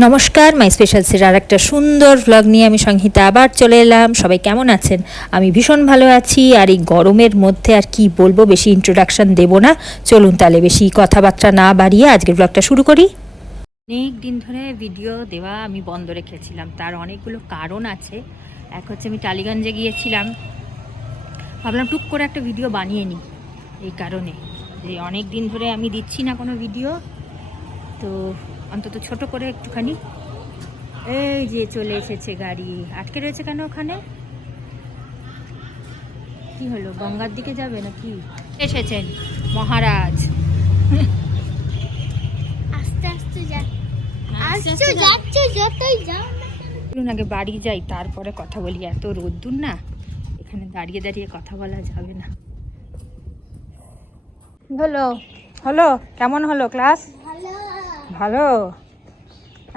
নমস্কার, মাই স্পেশালসের আর একটা সুন্দর ভ্লগ নিয়ে আমি সংহিতা আবার চলে এলাম। সবাই কেমন আছেন? আমি ভীষণ ভালো আছি। আর এই গরমের মধ্যে আর কি বলবো, বেশি ইন্ট্রোডাকশন দেবো না। চলুন তাহলে বেশি কথাবার্তা না বাড়িয়ে আজকের ভ্লগটা শুরু করি। অনেক দিন ধরে ভিডিও দেওয়া আমি বন্ধ রেখেছিলাম, তার অনেকগুলো কারণ আছে। এক হচ্ছে আমি টালিগঞ্জে গিয়েছিলাম, ভাবলাম টুক করে একটা ভিডিও বানিয়ে নিই। এই কারণে যে অনেক দিন ধরে আমি দিচ্ছি না কোনো ভিডিও, তো অন্তত ছোট করে একটুখানি। এই যে চলে এসেছে গাড়ি, আটকে রয়েছে কেন ওখানে? কি হলো, গঙ্গার দিকে যাবে নাকি? এসেছেন মহারাজ। আস্তে আস্তে চলুন আগে বাড়ি যাই, তারপরে কথা বলি। এত রোদ্দুর না, এখানে দাঁড়িয়ে দাঁড়িয়ে কথা বলা যাবে না। হলো হলো কেমন হলো ক্লাস? ভালো।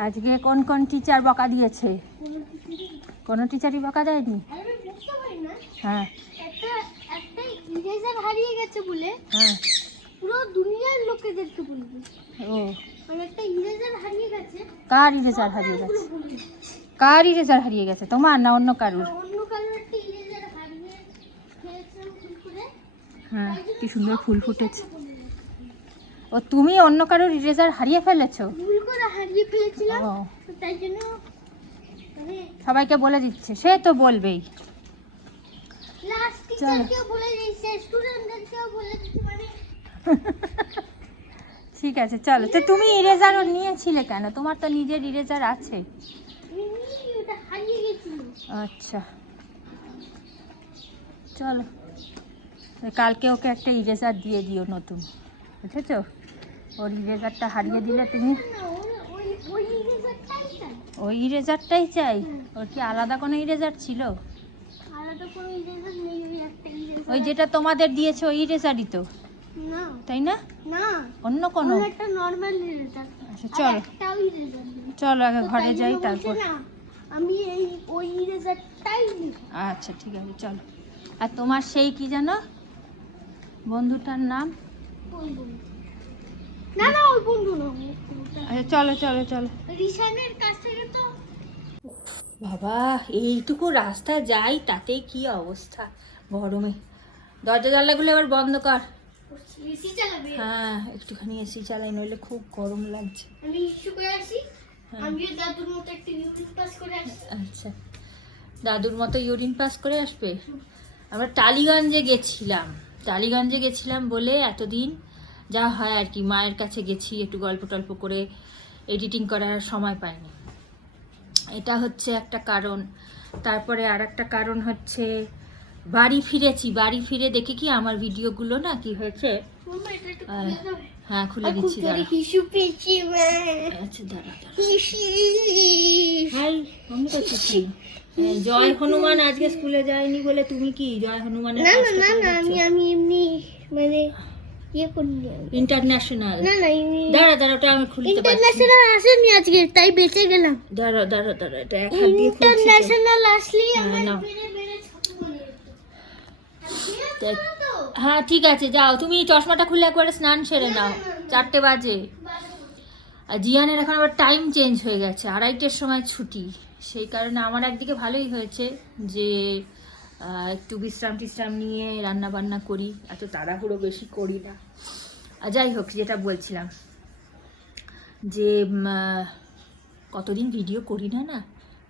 আজকে কোন কোন টিচার বকা দিয়েছে? কোনো টিচারই বকা দেয়নি? হ্যাঁ হারিয়ে গেছে বলে হ্যাঁ পুরো দুনিয়ার লোকেদেরকে বলবি। ও, মানে একটা ইরেজার হারিয়ে গেছে। কার ইরেজার হারিয়ে গেছে? কার ইরেজার হারিয়ে গেছে, তোমার না অন্য কারুর? অন্য কারোর একটা ইরেজার হারিয়ে খেয়েছে ভুল করে। হ্যাঁ, কি সুন্দর ফুল ফুটেছে। ও, তুমি অন্য কারোর ইরেজার হারিয়ে ফেলেছো? ভুল করে হারিয়ে ফেলেছিলাম, ও, তো তাই জন্য মানে সবাইকে বলে দিচ্ছে, সে তো বলবেই। ক্লাস টিচারকেও বলে দিয়েছে, স্টুডেন্টদেরকেও বলে দিয়েছে, মানে ঠিক আছে চলো। তো তুমি ইরেজারও নিয়েছিলে কেন? তোমার তো নিজের ইরেজার আছে। ওটা হারিয়ে গেছিল। আচ্ছা চলো, কালকে ওকে একটা ইরেজার দিয়ে দিও নতুন, বুঝেছো? ওর ইরেজারটা হারিয়ে দিলে তুমি। ওই ইরেজারটাই চাই। ওই ইরেজারটাই চাই? ওর কি আলাদা কোনো ইরেজার ছিল? আলাদা কোনো ইরেজার নেই, ওই একটা ইরেজার। ওই যেটা তোমাদের দিয়েছে ওই ইরেজারই তো, না তাই না? না, অন্য কোনো? ওটা একটা নরমাল ইরেজার। আচ্ছা চলো, একটাও ইরেজার নেই। চলো আগে তো ঘরে তাই যাই, জন্য বলছে তারপর। না, আমি ওই ইরেজারটাই নিব। আচ্ছা ঠিক আছে চলো। আর তোমার সেই কি জানো বন্ধুটার নাম? বলবো না, না ওই বন্ধু না, আচ্ছা চলো চলো চলো। রিশানের কাছ থেকে তো। বাবা, এইটুকু রাস্তা যাই তাতেই কি অবস্থা গরমে। দরজা জানলাগুলো এবার বন্ধ কর। এসি চালাবে? হ্যাঁ, একটুখানি এসি চালাই, নইলে খুব গরম লাগছে। আমি ইস্যু করে আসি। হ্যাঁ। আমিও দাদুর মতো একটা ইউরিন পাস করে আসি। আচ্ছা, দাদুর মতো ইউরিন পাস করে আসবে? আমরা টালিগঞ্জে গেছিলাম বলে এতদিন যা হয় আর কি, মায়ের কাছে গেছি, একটু গল্প টল্প করে এডিটিং করার সময় পাইনি। এটা হচ্ছে একটা কারণ। তারপরে আর একটা কারণ হচ্ছে বাড়ি ফিরেছি। বাড়ি ফিরে দেখি কি আমার ভিডিওগুলো না কি হয়েছে। মাম্মা এটা একটু খুলে দাও। হ্যাঁ খুলে দিচ্ছি, দাঁড়া। হিসু পেয়েছি মা। আচ্ছা দাঁড়া। হিসু। হাই, আমি তো কি জয় হনুমান আজকে স্কুলে যায়নি বলে তুমি কি জয় হনুমানের না না কাজটা না করে না, দিচ্ছ? আমি এমনি মানে ইয়ে করিনি। ইন্টারন্যাশনাল। না না, এমনি দাঁড়া ওটা আমি খুলতে পারছি না। ইন্টারন্যাশনাল আসেনি আজকে, তাই বেঁচে গেলাম। দাঁড়া এটা এক হাত দিয়ে খুলছি তো। ইন্টারন্যাশনাল আসলেই হ্যাঁ, আমার নাও। বেড়ে বেড়ে ছোট হয়ে যেত। হ্যাঁ ঠিক আছে যাও, তুমি চশমাটা খুলে একবারে স্নান সেরে নাও, 4টে বাজে। আর জিয়ানের এখন আবার টাইম চেঞ্জ হয়ে গেছে, 2:30-টের সময় ছুটি। সেই কারণে আমার একদিকে ভালোই হয়েছে যে একটু বিশ্রাম টিশ্রাম নিয়ে রান্না বান্না করি, এত তাড়াহুড়ো বেশি করি না। আর যাই হোক, যেটা বলছিলাম যে কতদিন ভিডিও করি না,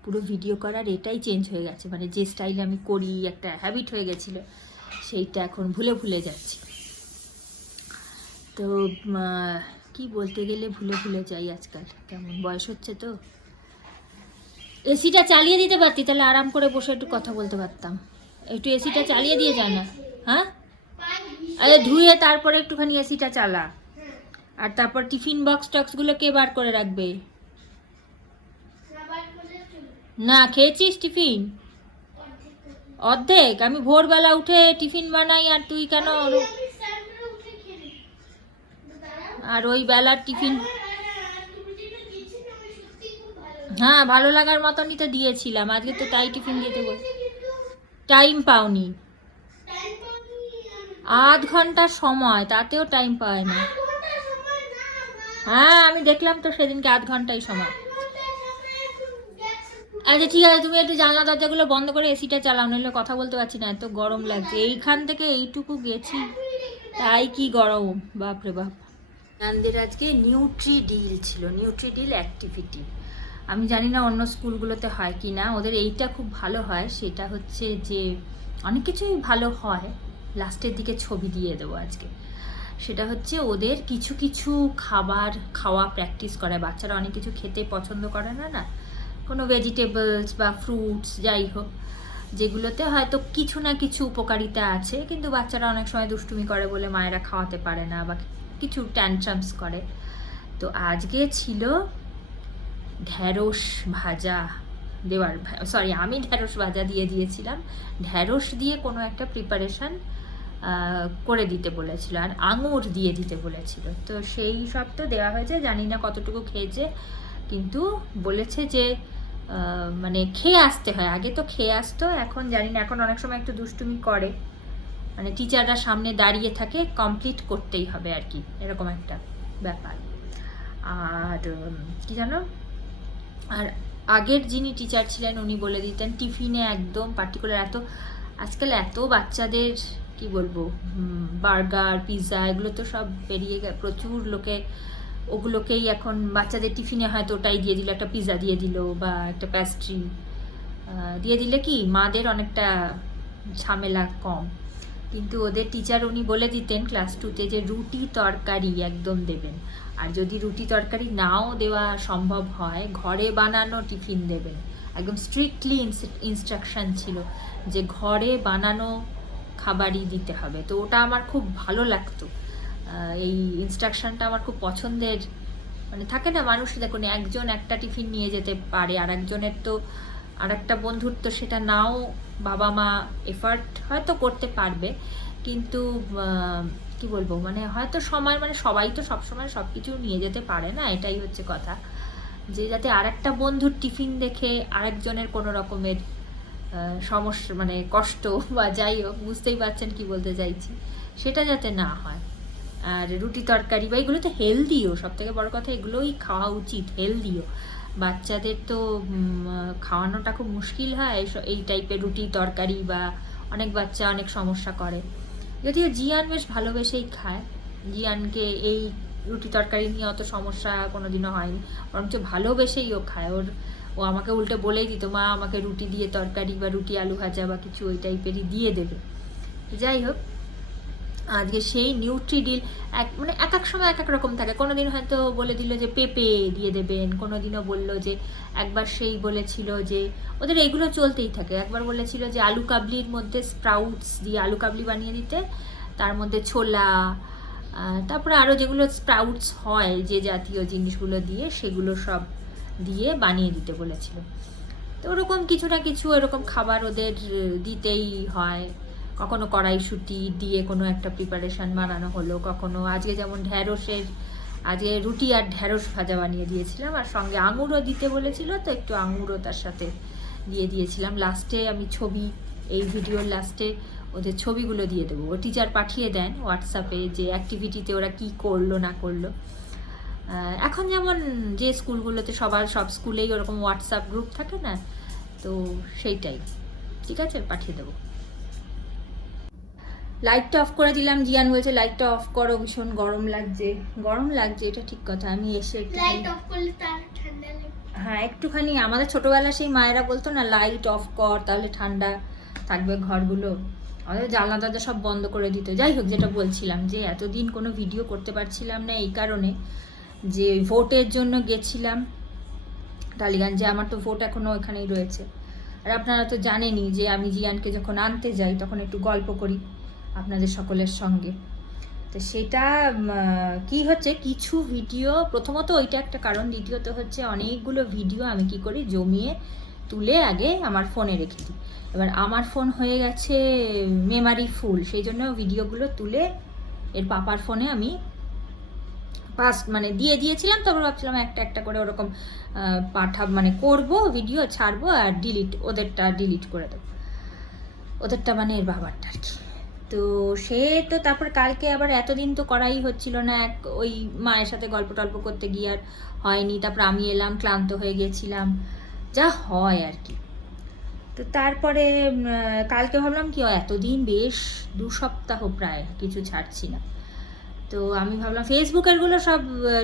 পুরো ভিডিও করার এটাই চেঞ্জ হয়ে গেছে। মানে যে স্টাইলে আমি করি, একটা হ্যাবিট হয়ে গেছিলো, সেইটা এখন ভুলে যাচ্ছি। তো কি বলতে গেলে ভুলে যাই আজকাল, কেমন বয়স হচ্ছে তো। এসিটা চালিয়ে দিতে পারতি, তাহলে আরাম করে বসে একটু কথা বলতে পারতাম। একটু এসিটা চালিয়ে দিয়ে যা না। হ্যাঁ, আরে ধুয়ে তারপরে একটুখানি এসিটা চালা। আর তারপর টিফিন বক্স টক্সগুলো কে বার করে রাখবে? না খেয়েছিস টিফিন? অর্ধেক? আমি ভোরবেলা উঠে টিফিন বানাই আর তুই কেন? আর ওই বেলার টিফিন? হ্যাঁ, ভালো লাগার মতনই তো দিয়েছিলাম, আজকে তো তাই টিফিন দিতে বল। টাইম পাওনি? আধ ঘন্টার সময়, তাতেও টাইম পায় না। হ্যাঁ আমি দেখলাম তো সেদিনকে, আধ ঘন্টাই সময়। আচ্ছা ঠিক আছে, তুমি একটু জানলা দরজাগুলো বন্ধ করে এসিটা চালাও, নইলে কথা বলতে পারছি না, এত গরম লাগছে। এইখান থেকে এইটুকু গেছি তাই কি গরম, বাপরে বাপ। গান্ধীর আজকে নিউট্রি ডিল ছিল, নিউট্রি ডিল অ্যাক্টিভিটি। আমি জানি না অন্য স্কুলগুলোতে হয় কি না, ওদের এইটা খুব ভালো হয়। সেটা হচ্ছে যে অনেক কিছুই ভালো হয়, লাস্টের দিকে ছবি দিয়ে দেবো আজকে। সেটা হচ্ছে ওদের কিছু কিছু খাবার খাওয়া প্র্যাকটিস করে। বাচ্চারা অনেক কিছু খেতে পছন্দ করে না, না কোনো ভেজিটেবলস বা ফ্রুটস যাই হোক, যেগুলোতে হয়তো কিছু না কিছু উপকারিতা আছে, কিন্তু বাচ্চারা অনেক সময় দুষ্টুমি করে বলে মায়েরা খাওয়াতে পারে না বা কিছু ট্যান্ট্রামস করে। তো আজকে ছিল ঢ্যাঁড়স ভাজা দেওয়ার, সরি আমি ঢ্যাঁড়স ভাজা দিয়ে দিয়েছিলাম, ঢ্যাঁড়স দিয়ে কোনো একটা প্রিপারেশান করে দিতে বলেছিল, আর আঙুর দিয়ে দিতে বলেছিল। তো সেই সব তো দেওয়া হয়েছে, জানি না কতটুকু খেয়েছে, কিন্তু বলেছে যে মানে খেয়ে আসতে হয়। আগে তো খেয়ে আসতো, এখন জানি না, এখন অনেক সময় একটু দুষ্টুমি করে, মানে টিচাররা সামনে দাঁড়িয়ে থাকে, কমপ্লিট করতেই হবে আর কি, এরকম একটা ব্যাপার। আর কি জানো, আর আগের যিনি টিচার ছিলেন উনি বলে দিতেন টিফিনে একদম পার্টিকুলার, আজকাল এত বাচ্চাদের কি বলবো, বার্গার পিৎজা এগুলো তো সব বেরিয়ে গেছে, প্রচুর লোকে ওগুলোকেই এখন বাচ্চাদের টিফিনে হয়তো ওটাই দিয়ে দিল, একটা পিৎজা দিয়ে দিল বা একটা প্যাস্ট্রি দিয়ে দিলে কি মাদের অনেকটা ঝামেলা কম। কিন্তু ওদের টিচার উনি বলে দিতেন ক্লাস 2-তে যে রুটি তরকারি একদম দেবেন, আর যদি রুটি তরকারি নাও দেওয়া সম্ভব হয় ঘরে বানানো টিফিন দেবেন। একদম স্ট্রিক্টলি ইনস্ট্রাকশন ছিল যে ঘরে বানানো খাবারই দিতে হবে। তো ওটা আমার খুব ভালো লাগতো, এই ইনস্ট্রাকশনটা আমার খুব পছন্দের। মানে থাকে না মানুষ, দেখুন একজন একটা টিফিন নিয়ে যেতে পারে, আর একজনের তো আর একটা বন্ধুর তো সেটা নাও, বাবা মা এফার্ট হয়তো করতে পারবে, কিন্তু কি বলবো, মানে হয়তো সময়, মানে সবাই তো সবসময় সব কিছু নিয়ে যেতে পারে না, এটাই হচ্ছে কথা। যে যাতে আর একটা বন্ধুর টিফিন দেখে আরেকজনের কোনো রকমের সমস্যা, মানে কষ্ট বা যাই হোক, বুঝতেই পারছেন কি বলতে চাইছি, সেটা যাতে না হয়। আর রুটি তরকারি বা এগুলো তো হেলদিও, সব থেকে বড় কথা এগুলোই খাওয়া উচিত, হেলদিও। বাচ্চাদের তো খাওয়ানোটা খুব মুশকিল হয় এই টাইপের রুটি তরকারি, বা অনেক বাচ্চা অনেক সমস্যা করে। যদিও জিয়ান বেশ ভালোবেসেই খায়, জিয়ানকে এই রুটি তরকারি নিয়ে অত সমস্যা কোনোদিনও হয়নি, বরঞ্চ ভালোবেসেই ও খায়। ও আমাকে উল্টে বলেই দিত, মা আমাকে রুটি দিয়ে তরকারি বা রুটি আলু ভাজা বা কিছু ওই টাইপেরই দিয়ে দেবে। যাই হোক, আজকে সেই নিউট্রিডিল মানে এক এক সময় এক এক রকম থাকে। কোনোদিন হয়তো বলে দিল যে পেঁপে দিয়ে দেবেন, কোনোদিনও বলল যে, একবার সেই বলেছিল যে ওদের এইগুলো চলতেই থাকে। একবার বলেছিল যে আলু কাবলির মধ্যে স্প্রাউটস দিয়ে আলু কাবলি বানিয়ে দিতে, তার মধ্যে ছোলা, তারপরে আরও যেগুলো স্প্রাউটস হয় যে জাতীয় জিনিসগুলো দিয়ে, সেগুলো সব দিয়ে বানিয়ে দিতে বলেছিল। তো ওরকম কিছু না কিছু এরকম খাবার ওদের দিতেই হয়। কখনো কড়াইশুঁটি দিয়ে কোনো একটা প্রিপারেশান বানানো হলো, কখনো আজকে যেমন ঢ্যাঁড়সের, আজকে রুটি আর ঢ্যাঁড়স ভাজা বানিয়ে দিয়েছিলাম, আর সঙ্গে আঙুরও দিতে বলেছিল, তো একটু আঙুরও তার সাথে দিয়ে দিয়েছিলাম। লাস্টে আমি ছবি, এই ভিডিওর লাস্টে ওদের ছবিগুলো দিয়ে দেবো, ও টিচার পাঠিয়ে দেন হোয়াটসঅ্যাপে যে অ্যাক্টিভিটিতে ওরা কী করলো না করলো। এখন যেমন যে স্কুলগুলোতে সব স্কুলেই ওরকম হোয়াটসঅ্যাপ গ্রুপ থাকে না, তো সেইটাই, ঠিক আছে, পাঠিয়ে দেবো। লাইটটা অফ করে দিলাম, জিয়ান বলছে লাইটটা অফ করো, ভীষণ গরম লাগছে। গরম লাগছে, এটা ঠিক কথা। আমি এসে লাইট অফ করলে তার ঠান্ডা লাগে। হ্যাঁ, একটুখানি আমাদের ছোটবেলা সেই মায়েরা বলতো না, লাইট অফ কর তাহলে ঠান্ডা থাকবে ঘরগুলো, আমাদের জানলা দরজা সব বন্ধ করে দিত। যাই হোক, যেটা বলছিলাম যে এতদিন কোনো ভিডিও করতে পারছিলাম না এই কারণে যে ভোটের জন্য গেছিলাম টালিগঞ্জে, আমার তো ভোট এখনও ওখানেই রয়েছে। আর আপনারা তো জানেনই যে আমি জিয়ানকে যখন আনতে যাই তখন একটু গল্প করি আপনাদের সকলের সঙ্গে। তো সেটা কি হচ্ছে, কিছু ভিডিও, প্রথমত ওইটা একটা কারণ, দ্বিতীয়ত হচ্ছে অনেকগুলো ভিডিও আমি কি করি জমিয়ে তুলে আগে আমার ফোনে রেখে দিই। এবার আমার ফোন হয়ে গেছে মেমারি ফুল, সেই জন্য ভিডিওগুলো তুলে এর পাপার ফোনে আমি মানে দিয়ে দিয়েছিলাম। তারপর ভাবছিলাম একটা একটা করে ওরকম মানে করবো ভিডিও, ছাড়বো আর ওদেরটা ডিলিট করে দেবো, ওদেরটা মানে এর বাবারটা আর কি। তো সে তো তারপর কালকে আবার এতদিন তো করাই হচ্ছিল না, ওই মায়ের সাথে গল্প টল্প করতে গিয়ে আর হয়নি। তারপর আমি এলাম, ক্লান্ত হয়ে গেছিলাম, যা হয় আর কি। তো তারপরে কালকে ভাবলাম কি এতদিন বেশ 2 সপ্তাহ প্রায় কিছু ছাড়ছি না, তো আমি ভাবলাম ফেসবুকেরগুলো সব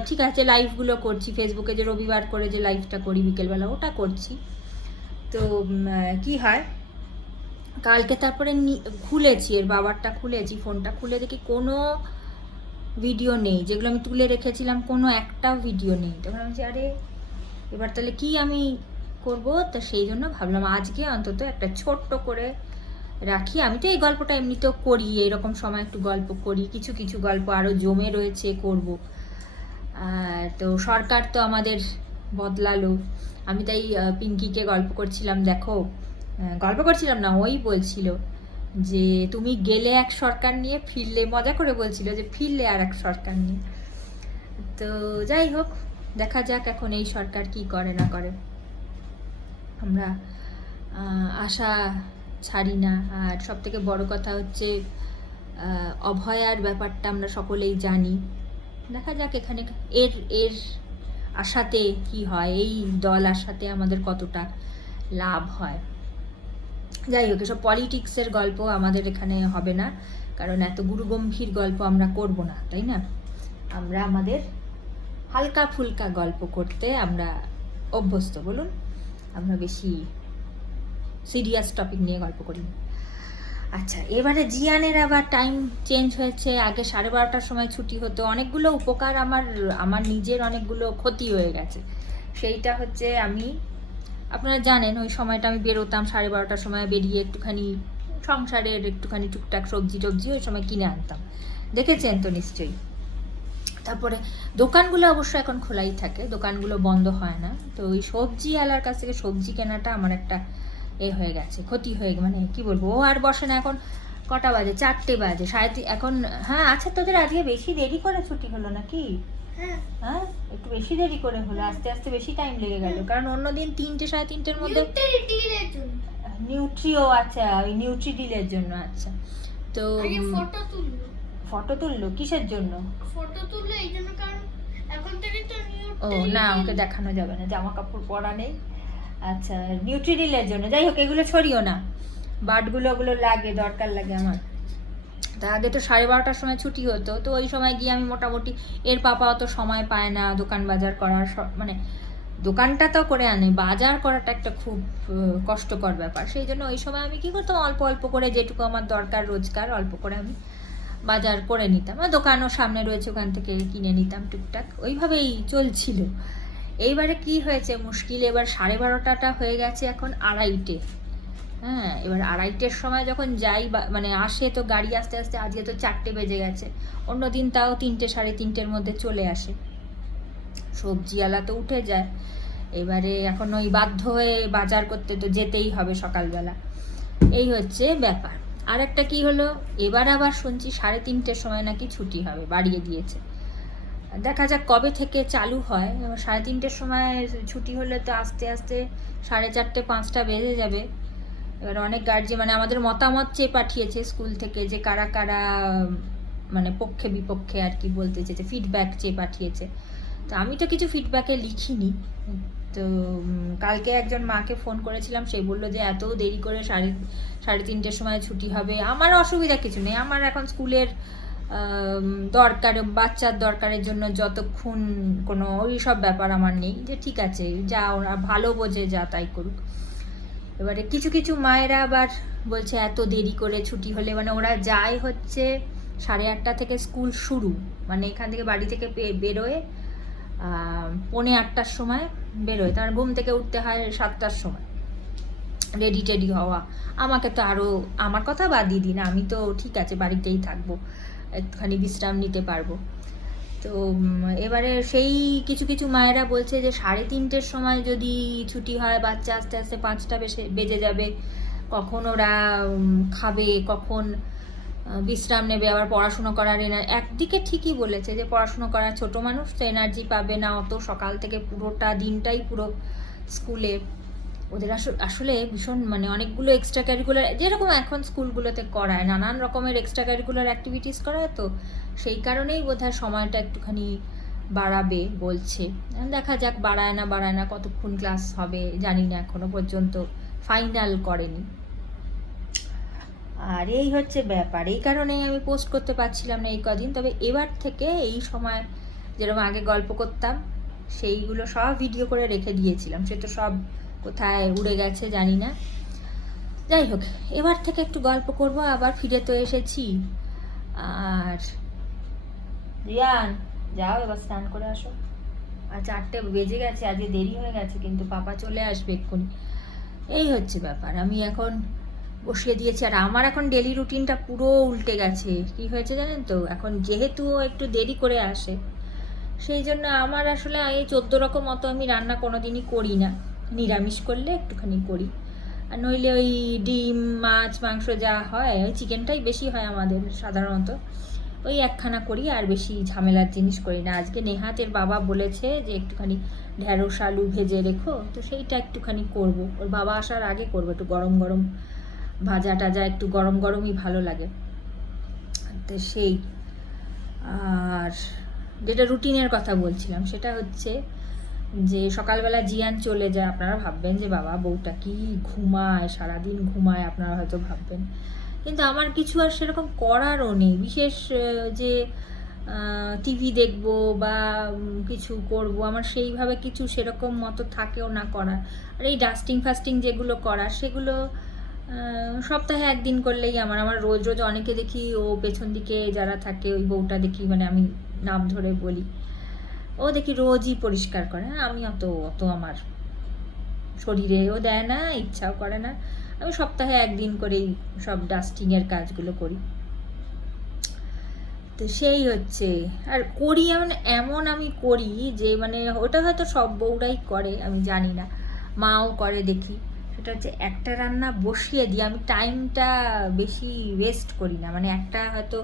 ঠিক আছে, লাইভগুলো করছি ফেসবুকে, যে রবিবার করে যে লাইভটা করি বিকেলবেলা ওটা করছি। তো কি হয়, কালকে তারপরে খুলেছি এর বাবারটা, খুলেছি ফোনটা, খুলে দেখি কোনো ভিডিও নেই, যেগুলো আমি তুলে রেখেছিলাম কোনো একটা ভিডিও নেই। তখন আমি বলছি আরে এবার তাহলে কি আমি করব, তা সেই জন্য ভাবলাম আজকে অন্তত একটা ছোট্ট করে রাখি। আমি তো এই গল্পটা এমনিতেও করি, এরকম সময় একটু গল্প করি, কিছু কিছু গল্প আরও জমে রয়েছে করব। তো সরকার তো আমাদের বদলালো, আমি তাই পিঙ্কিকে গল্প করছিলাম, দেখো গল্প করছিলাম না, ওই বলছিল যে তুমি গেলে এক সরকার নিয়ে, ফিরলে, মজা করে বলছিল যে ফিরলে আর এক সরকার নিয়ে। তো যাই হোক, দেখা যাক এখন এই সরকার কি করে না করে। আমরা আশা ছাড়ি না। আর সব থেকে বড় কথা হচ্ছে অভয়ার ব্যাপারটা আমরা সকলেই জানি, দেখা যাক এখানে এর এর আশাতে কি হয়, এই দল আশাতে আমাদের কতটা লাভ হয়। যাই হোক, এসব পলিটিক্সের গল্প আমাদের এখানে হবে না, কারণ এত গুরুগম্ভীর গল্প আমরা করব না, তাই না? আমরা আমাদের হালকা ফুলকা গল্প করতে আমরা অভ্যস্ত, বলুন, আমরা বেশি সিরিয়াস টপিক নিয়ে গল্প করি না। আচ্ছা, এবারে জিয়ানের আবার টাইম চেঞ্জ হয়েছে, আগে 12:30টার সময় ছুটি হতো, অনেকগুলো উপকার আমার নিজের অনেকগুলো ক্ষতি হয়ে গেছে। সেইটা হচ্ছে, আমি আপনারা জানেন ওই সময়টা আমি বেরোতাম 12:30টার সময়, বেরিয়ে একটুখানি সংসারের একটুখানি টুকটাক সবজি টবজি ওই সময় কিনে আনতাম, দেখেছেন তো নিশ্চয়ই। তারপরে দোকানগুলো অবশ্য এখন খোলাই থাকে, দোকানগুলো বন্ধ হয় না, তো ওই সবজিওয়ালার কাছ থেকে সবজি কেনাটা আমার একটা হয়ে গেছে, ক্ষতি হয়ে, মানে কি বলবো, ও আর বসে না। এখন কটা বাজে? 4টে বাজে, এখন। হ্যাঁ, আচ্ছা, তোদের আজকে বেশি দেরি করে ছুটি হলো নাকি? হ্যাঁ, একটু বেশি দেরি করে হলো, আস্তে আস্তে বেশি টাইম লেগে গেল, কারণ অন্যদিন 3টে 3:30-এর মধ্যে নিউট্রিও, আচ্ছা ওই নিউট্রি ডিলের জন্য। আচ্ছা, তো ফটো তুললো কিসের জন্য? ফটো তুললো এই জন্য, কারণ এখন থেকে তো ও না, ওকে দেখানো যাবে না, জামা কাপড় পরা নেই। আচ্ছা, নিউট্রিডিলের জন্য। যাই হোক, এগুলো ছড়িও না, বাটগুলো ওগুলো লাগে, দরকার লাগে আমার। তা আগে তো 12:30টার সময় ছুটি হতো, তো ওই সময় গিয়ে আমি মোটামুটি, এর পাপা অত সময় পায় না দোকান বাজার করার, মানে দোকানটা তো করে আনে, বাজার করাটা একটা খুব কষ্টকর ব্যাপার। সেই জন্য ওই সময় আমি কি করতাম, অল্প অল্প করে যেটুকু আমার দরকার রোজগার, অল্প করে আমি বাজার করে নিতাম, আর দোকানও সামনে রয়েছে, ওখান থেকে কিনে নিতাম টুকটাক, ওইভাবেই চলছিল। এইবারে কি হয়েছে মুশকিল, এবার 12:30টা হয়ে গেছে এখন 2:30টে। হ্যাঁ, এবার 2:30টের সময় যখন যাই, মানে আসে তো গাড়ি আস্তে আস্তে, আজকে তো 4টে বেজে গেছে, অন্যদিন তাও 3টে 3:30-এর মধ্যে চলে আসে, সবজিওয়ালা তো উঠে যায়। এবারে এখন ওই বাধ্য হয়ে বাজার করতে তো যেতেই হবে সকালবেলা, এই হচ্ছে ব্যাপার। আর একটা কি হলো, এবার আবার শুনছি 3:30-এর সময় নাকি ছুটি হবে, বাড়িয়ে দিয়েছে, দেখা যাক কবে থেকে চালু হয়। 3:30-এর সময় ছুটি হলে তো আস্তে আস্তে 4:30 5টা বেজে যাবে। এবার অনেক গার্জিয়ান, মানে আমাদের মতামত চেয়ে পাঠিয়েছে স্কুল থেকে, যে কারা কারা মানে পক্ষে বিপক্ষে আর কি বলতে চেয়েছে, ফিডব্যাক চেয়ে পাঠিয়েছে। তো আমি তো কিছু ফিডব্যাকে লিখিনি। তো কালকে একজন মাকে ফোন করেছিলাম, সে বললো যে এত দেরি করে 3:30-এর সময় ছুটি হবে। আমার অসুবিধা কিছু নেই, আমার এখন স্কুলের দরকার, বাচ্চার দরকারের জন্য যতক্ষণ কোনো ওই সব ব্যাপার আমার নেই, যে ঠিক আছে যা ওরা ভালো বোঝে যা তাই করুক। এবারে কিছু কিছু মায়েরা আবার বলছে এত দেরি করে ছুটি হলে, মানে ওরা যায় হচ্ছে 8:30 থেকে স্কুল শুরু, মানে এখান থেকে বাড়ি থেকে বেরোয় 7:45-টার সময় বেরোয়, তার ঘুম থেকে উঠতে হয় 7টার সময়, রেডি টেডি হওয়া। আমাকে তো আরও, আমার কথা বাদ দিয়ে দিন, আমি তো ঠিক আছে বাড়িতেই থাকবো, একটুখানি বিশ্রাম নিতে পারবো। তো এবারে সেই কিছু কিছু মায়েরা বলছে যে 3:30-এর সময় যদি ছুটি হয়, বাচ্চা আস্তে আস্তে 5টা বেজে যাবে, কখন ওরা খাবে, কখন বিশ্রাম নেবে, আবার পড়াশুনো করার একদিকে ঠিকই বলেছে যে পড়াশুনো করার, ছোট মানুষ তো এনার্জি পাবে না অত সকাল থেকে, পুরোটা দিনটাই পুরো স্কুলে ওদের আসলে ভীষণ, মানে অনেকগুলো এক্সট্রা কারিকুলার, যেরকম এখন স্কুলগুলোতে করায়, নানান রকমের এক্সট্রা কারিকুলার অ্যাক্টিভিটিস করায়, তো সেই কারণেই বোধহয় সময়টা একটুখানি বাড়াবে বলছে, দেখা যাক বাড়ায় না কতক্ষণ ক্লাস হবে জানি না, এখনো পর্যন্ত ফাইনাল করেনি। আর এই হচ্ছে ব্যাপার, এই কারণেই আমি পোস্ট করতে পারছিলাম না এই কদিন। তবে এবার থেকে এই সময় যেরকম আগে গল্প করতাম সেইগুলো সব ভিডিও করে রেখে দিয়েছিলাম, সে তো সব কোথায় উড়ে গেছে জানি না। যাই হোক, এবার থেকে একটু গল্প করব, আবার ফিরে তো এসেছি। আর রিয়ান যাও এবার স্নান করে আসো, আর 4টে বেজে গেছে, আজকে দেরি হয়ে গেছে, কিন্তু পাপা চলে আসবে এক্ষুনি। এই হচ্ছে ব্যাপার, আমি এখন বসিয়ে দিয়েছি। আর আমার এখন ডেলি রুটিনটা পুরো উল্টে গেছে। কি হয়েছে জানেন তো, এখন যেহেতু ও একটু দেরি করে আসে, সেই জন্য আমার আসলে এই 14 রকম মতো আমি রান্না কোনো দিনই করি না। নিরামিষ করলে একটুখানি করি, আর নইলে ওই ডিম মাছ মাংস যা হয়, ওই চিকেনটাই বেশি হয় আমাদের সাধারণত, ওই একখানা করি, আর বেশি ঝামেলার জিনিস করি না। আজকে নেহাতের বাবা বলেছে যে একটুখানি ঢ্যাঁড়স আলু ভেজে রেখো, তো সেইটা একটুখানি করব, ওর বাবা আসার আগে করবো। একটু গরম গরম ভাজা টাজা, একটু গরম গরমই ভালো লাগে, তো সেই। আর যেটা রুটিনের কথা বলছিলাম সেটা হচ্ছে যে সকালবেলা জিয়ান চলে যায়। আপনারা ভাববেন যে বাবা বউটা কি ঘুমায়, সারাদিন ঘুমায়, আপনারা হয়তো ভাববেন, কিন্তু আমার কিছু আর সেরকম করারও নেই বিশেষ, যে টিভি দেখবো বা কিছু করব, আমার সেইভাবে কিছু সেরকম মতো থাকেও না করা। আর এই ডাস্টিং ফাস্টিং যেগুলো করার, সেগুলো সপ্তাহে একদিন করলেই আমার রোজ রোজ অনেকে দেখি, ও পেছন দিকে যারা থাকে ওই বউটা দেখি, মানে আমি নাম ধরে বলি, ও দেখি রোজই পরিষ্কার করে। আমি অত আমার শরীরেও দেয় না, ইচ্ছাও করে না। আমি সপ্তাহে একদিন করেই সব ডাস্টিংয়ের কাজগুলো করি, তো সেই হচ্ছে। আর করি এমন আমি করি যে মানে ওটা হয়তো সব বউরাই করে আমি জানি না, মাও করে দেখি। সেটা হচ্ছে একটা রান্না বসিয়ে দিই, আমি টাইমটা বেশি ওয়েস্ট করি না। মানে একটা হয়তো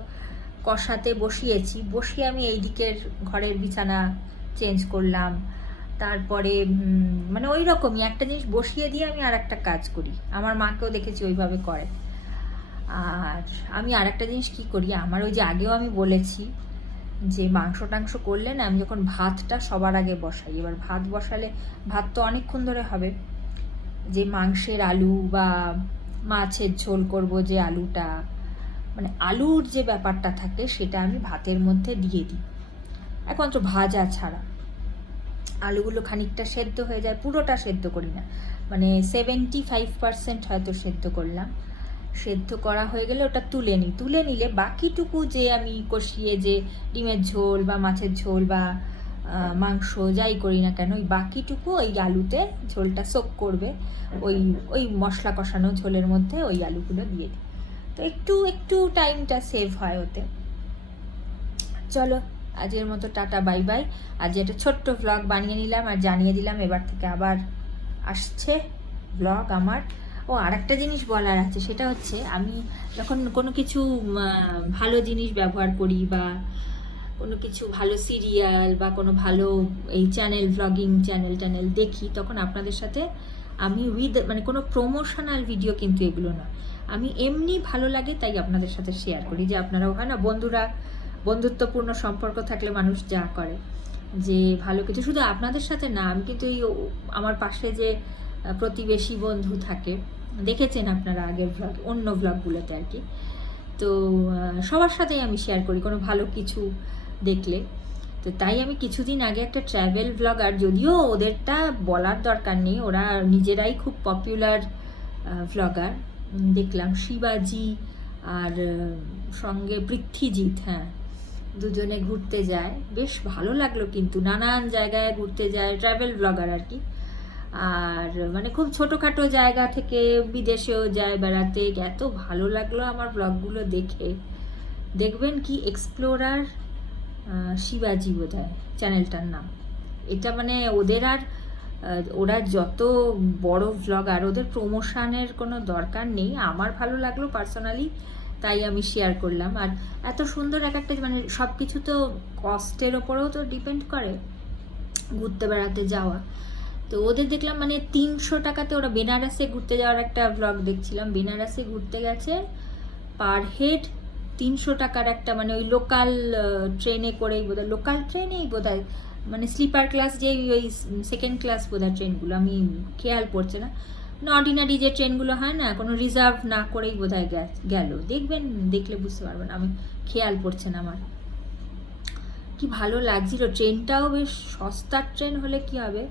কষাতে বসিয়ে আমি এই দিকের ঘরের বিছানা চেঞ্জ করলাম, তারপরে মানে ওই রকমই একটা জিনিস বসিয়ে দিয়ে আমি আর একটা কাজ করি। আমার মাকেও দেখেছি ওইভাবে করে। আর আমি আর একটা জিনিস কী করি, আমার ওই যে আগেও আমি বলেছি যে মাংস টাংস করলে না, আমি যখন ভাতটা সবার আগে বসাই, এবার ভাত বসালে ভাত তো অনেকক্ষণ ধরে হবে, যে মাংসের আলু বা মাছের ঝোল করব, যে আলুটা মানে আলুর যে ব্যাপারটা থাকে সেটা আমি ভাতের মধ্যে দিয়ে দিই, একমাত্র ভাজা ছাড়া। আলুগুলো খানিকটা সেদ্ধ হয়ে যায়, পুরোটা সেদ্ধ করি না, মানে 75% হয়তো সেদ্ধ করলাম। সেদ্ধ করা হয়ে গেলে ওটা তুলে নিলে বাকিটুকু যে আমি কষিয়ে যে ডিমের ঝোল বা মাছের ঝোল বা মাংস যাই করি না কেন, ওই বাকিটুকু ওই আলুতে ঝোলটা সোক করবে, ওই মশলা কষানো ঝোলের মধ্যে ওই আলুগুলো দিয়ে দিই, তো একটু টাইমটা সেভ হয় ওতে। চলো আজকের মতো টাটা বাই বাই। আজ একটা ছোট্ট ভ্লগ বানিয়ে নিলাম, আর জানিয়ে দিলাম এবার থেকে আবার আসছে ভ্লগ আমার। ও আর একটা জিনিস বলার আছে, সেটা হচ্ছে আমি যখন কোনো কিছু ভালো জিনিস ব্যবহার করি বা কোনো কিছু ভালো সিরিয়াল বা কোনো ভালো এই চ্যানেল ভ্লগিং চ্যানেল দেখি, তখন আপনাদের সাথে আমি মানে কোনো প্রমোশনাল ভিডিও কিন্তু এগুলো না, আমি এমনি ভালো লাগে তাই আপনাদের সাথে শেয়ার করি। যে আপনারাও হয় না বন্ধুত্বপূর্ণ সম্পর্ক থাকলে মানুষ যা করে, যে ভালো কিছু শুধু আপনাদের সাথে না, আমি কিন্তু এই আমার পাশে যে প্রতিবেশী বন্ধু থাকে, দেখেছেন আপনারা আগের ভ্লগ অন্য ভ্লগগুলোতে আর কি, তো সবার সাথেই আমি শেয়ার করি কোনো ভালো কিছু দেখলে। তো তাই আমি কিছুদিন আগে একটা ট্র্যাভেল ভ্লগার, যদিও ওদেরটা বলার দরকার নেই, ওরা নিজেরাই খুব পপুলার ভ্লগার, দেখলাম শিবাজি আর সঙ্গে পৃথ্বীজিৎ, হ্যাঁ দুজনে ঘুরতে যায়, বেশ ভালো লাগলো, কিন্তু নানান জায়গায় ঘুরতে যায়, ট্রাভেল ব্লগার আর কি। আর মানে খুব ছোটোখাটো জায়গা থেকে বিদেশেও যায় বেড়াতে, এত ভালো লাগলো আমার ব্লগগুলো দেখে। দেখবেন কি এক্সপ্লোরার শিবাজি বোধহয় চ্যানেলটার নাম, এটা মানে ওদের আর ওরা যত বড় ভ্লগার, ওদের প্রমোশনের কোনো দরকার নেই, আমার ভালো লাগলো পার্সোনালি তাই আমি শেয়ার করলাম। আর এত সুন্দর একটা মানে সব কিছু তো কস্টের ওপরেও তো ডিপেন্ড করে ঘুরতে বেড়াতে যাওয়া, তো ওদের দেখলাম মানে 300 টাকাতে ওরা বেনারসে ঘুরতে যাওয়ার একটা ভ্লগ দেখছিলাম, বেনারসে ঘুরতে গেছে, পার হেড 300 টাকার একটা মানে ওই লোকাল ট্রেনে করেই বোধহয়, লোকাল ট্রেনেই বোধহয়, মানে স্লিপার ক্লাস যে ওই সেকেন্ড ক্লাস বোধহয় ট্রেনগুলো, আমি খেয়াল পড়ছে না, মানে অর্ডিনারি যে ট্রেনগুলো হয় না, কোনো রিজার্ভ না করেই বোধহয় গেল। দেখবেন, দেখলে বুঝতে পারবেন, আমি খেয়াল পড়ছে না আমার। কি ভালো লাগছিল, ট্রেনটাও বেশ সস্তার ট্রেন হলে কি হবে,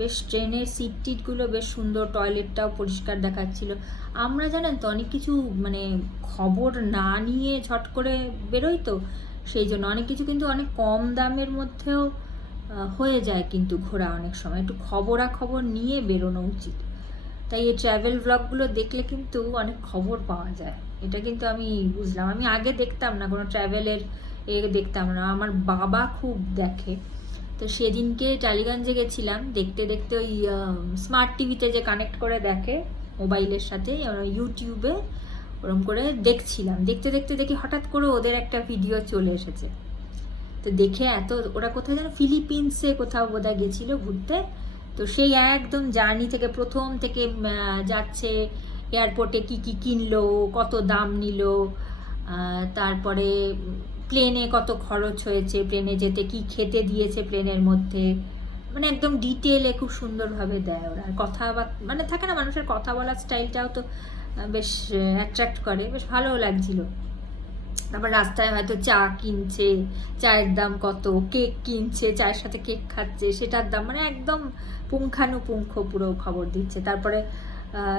বেশ ট্রেনের সিট টিটগুলো বেশ সুন্দর, টয়লেটটাও পরিষ্কার দেখাচ্ছিল। আমরা জানেন তো অনেক কিছু মানে খবর না নিয়ে ঝট করে বেরোই, তো সেই জন্য অনেক কিছু কিন্তু অনেক কম দামের মধ্যেও হয়ে যায় কিন্তু ঘোরা অনেক সময়, একটু খবরাখবর নিয়ে বেরোনো উচিত। তাই এই ট্র্যাভেল ব্লগগুলো দেখলে কিন্তু অনেক খবর পাওয়া যায়, এটা কিন্তু আমি বুঝলাম। আমি আগে দেখতাম না কোনো ট্র্যাভেলের দেখতাম না, আমার বাবা খুব দেখে। তো সেদিনকে টালিগঞ্জে গেছিলাম, দেখতে দেখতে ওই স্মার্ট টিভিতে যে কানেক্ট করে দেখে মোবাইলের সাথে, ইউটিউবে ওরকম করে দেখছিলাম, দেখতে দেখতে দেখি হঠাৎ করে ওদের একটা ভিডিও চলে এসেছে। তো দেখে এত, ওরা কোথায় যেন ফিলিপিন্সে কোথাও বোধহয় গেছিলো ঘুরতে, তো সেই একদম জার্নি থেকে প্রথম থেকে যাচ্ছে, এয়ারপোর্টে কি কি কিনলো, কত দাম নিল, তারপরে প্লেনে কত খরচ হয়েছে, প্লেনে যেতে কি খেতে দিয়েছে প্লেনের মধ্যে, মানে একদম ডিটেলে খুব সুন্দরভাবে দেয় ওরা। কথা মানে থাকে না, মানুষের কথা বলার স্টাইলটাও তো বেশ অ্যাট্রাক্ট করে, বেশ ভালোও লাগছিল। তারপর রাস্তায় হয়তো চা কিনছে, চায়ের দাম কত, কেক কিনছে, চায়ের সাথে কেক খাচ্ছে, সেটার দাম, মানে একদম পুঙ্খানুপুঙ্খ পুরো খবর দিচ্ছে। তারপরে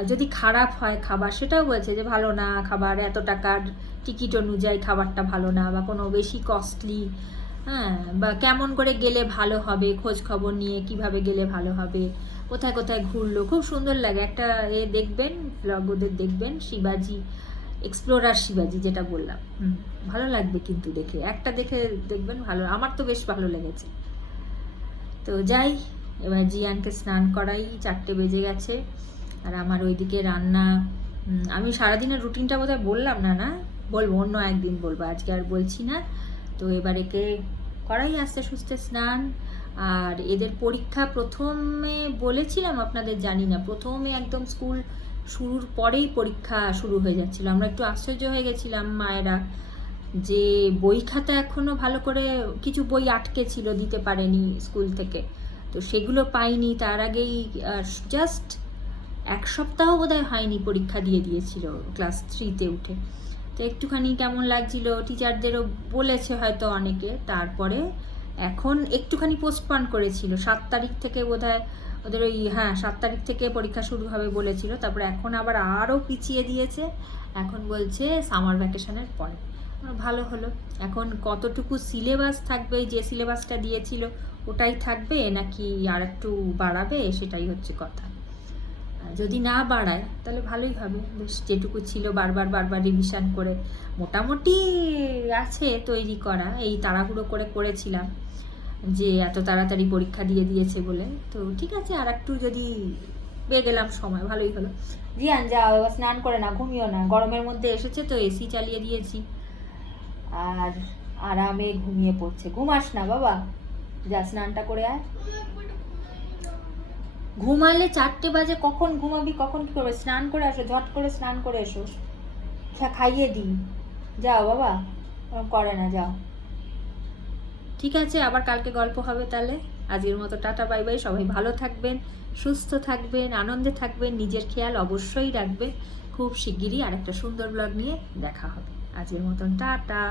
যদি খারাপ হয় খাবার, সেটাও বলছে যে ভালো না খাবার, এত টাকার টিকিট অনুযায়ী খাবারটা ভালো না, বা কোনো বেশি কস্টলি, হ্যাঁ, বা কেমন করে গেলে ভালো হবে, খোঁজ খবর নিয়ে কিভাবে গেলে ভালো হবে, কোথায় কোথায় ঘুরলো, খুব সুন্দর লাগে। একটা দেখবেন ব্লগ ওদের, দেখবেন শিবাজি এক্সপ্লোরার শিবাজি, যেটা বললাম, ভালো লাগবে কিন্তু দেখে, একটা দেখে দেখবেন ভালো, আমার তো বেশ ভালো লেগেছে। তো যাই, এবার জিয়ানকে স্নান করাই, 4টে বেজে গেছে, আর আমার ওইদিকে রান্না। আমি সারাদিনের রুটিনটা বোধহয় বললাম না, না বলবো অন্য একদিন বলবো, আজকে আর বলছি না। তো এবার একে করাই আস্তে সুস্তে স্নান। আর এদের পরীক্ষা প্রথমে বলেছিলাম আপনাদের, জানি না, প্রথমে একদম স্কুল শুরুর পরেই পরীক্ষা শুরু হয়ে যাচ্ছিল। আমরা একটু আশ্চর্য হয়ে গেছিলাম মায়েরা, যে বই খাতা এখনো ভালো করে, কিছু বই আটকে ছিল, দিতে পারেনি স্কুল থেকে, তো সেগুলো পাইনি। তার আগেই জাস্ট 1 সপ্তাহ বোধহয় হয়নি পরীক্ষা দিয়ে দিয়েছিল ক্লাস 3-তে উঠে। তো একটুখানি কেমন লাগছিল, টিচারদেরও বলেছে হয়তো অনেকে। তারপরে এখন একটুখানি পোস্টপন করেছিল, 7 তারিখ থেকে বোধহয় ওদের ওই, হ্যাঁ 7 তারিখ থেকে পরীক্ষা শুরু হবে বলেছিল, তারপরে এখন আবার আরও পিছিয়ে দিয়েছে, এখন বলছে সামার ভ্যাকেশনের পরে। ভালো হলো। এখন কতটুকু সিলেবাস থাকবে, যে সিলেবাসটা দিয়েছিল ওটাই থাকবে নাকি আর একটু বাড়াবে, সেটাই হচ্ছে কথা। যদি না বাড়ায় তাহলে ভালোই হবে, বেশ যেটুকু ছিল বারবার রিভিশন করে মোটামুটি আছে তৈরি করা। এই তাড়াহুড়ো করে করেছিলাম যে এত তাড়াতাড়ি পরীক্ষা দিয়ে দিয়েছে বলে, তো ঠিক আছে, আর একটু যদি পেয়ে গেলাম সময় ভালোই হলো। জিয়ান যাও, এবার স্নান করে না, ঘুমিও না, গরমের মধ্যে এসেছে তো এসি চালিয়ে দিয়েছি, আর আরামে ঘুমিয়ে পড়ছে। ঘুমাস না বাবা, যা স্নানটা করে আয়। ঘুমালে 4টে বাজে, কখন ঘুমাবি, কখন কি করবে? স্নান করে আসো, ঝট করে স্নান করে এসো, খাইয়ে দিই, যাও বাবা, করে না, যাও। ঠিক আছে, আবার কালকে গল্প হবে তাহলে। আজকের মতো টাটা, বাই বাই। সবাই ভালো থাকবেন, সুস্থ থাকবেন, আনন্দে থাকবেন, নিজের খেয়াল অবশ্যই রাখবেন। খুব শিগগিরই আরেকটা সুন্দর ব্লগ নিয়ে দেখা হবে। আজকের মতন টাটা।